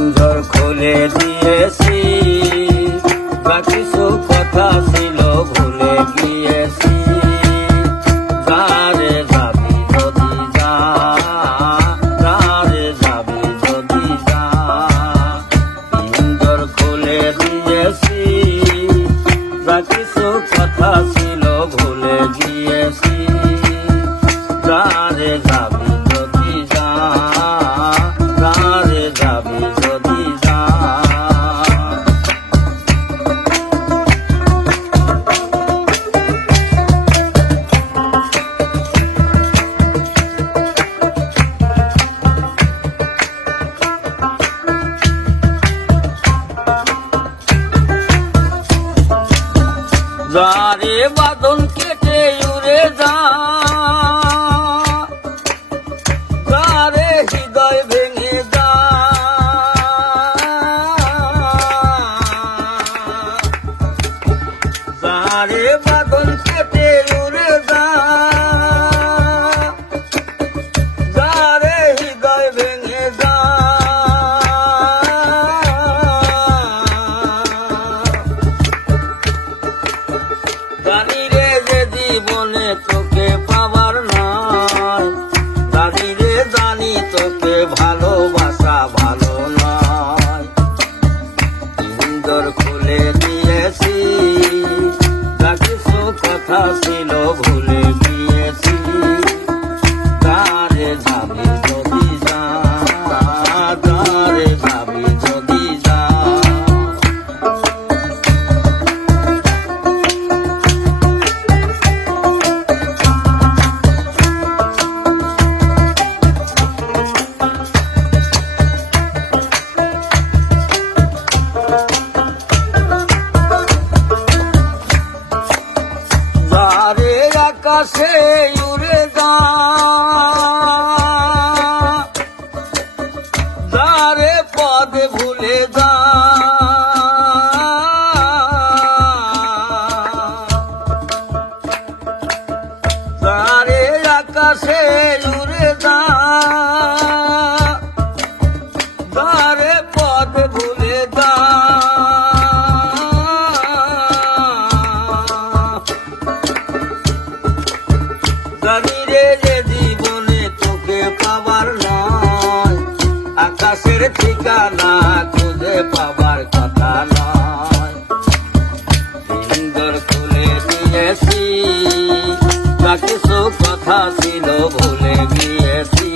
পিঞ্জর খুলে দিয়েছি, যা কিছু কথা ছিল ভুলে গিয়েছি। যারে যাবি যদি যা, যারে যাবি যদি যা, পিঞ্জর খুলে দিয়েছি, যা কিছু কথা ছিল ভুলে গিয়েছি। যারে যাবি যদি যা, যারে যাবি যদি যা। যারে বাঁধন কেটে উড়ে যা, যারে হৃদয় ভেঙে যা, যারে বাঁধন কেটে উড়ে যা, যারে হৃদয় ভেঙে যা। জানি রে যে জীবনে তোকে পাবার নয়, জানি রে জানি তোকে ভালোবাসা ভালো নয়। পিঞ্জর খুলে দিয়েছি, যা কিছু কথা ছিল ভুলে গিয়েছি। যারে যাবি যদি যা, যারে যাবি যদি যা। যারে আকাশে উড়ে যা, যারে পদে ভুলে যা, যারে আকাশে উড়ে যা, যারে পদে ভুলে যা। জানি রে যে জীবনে তোকে পাবার নয়, আকাশের ঠিকানা খুঁজে পাবার কথা নয়। পিঞ্জর খুলে দিয়েছি, যা কিছু কথা ছিল ভুলে গিয়েছি।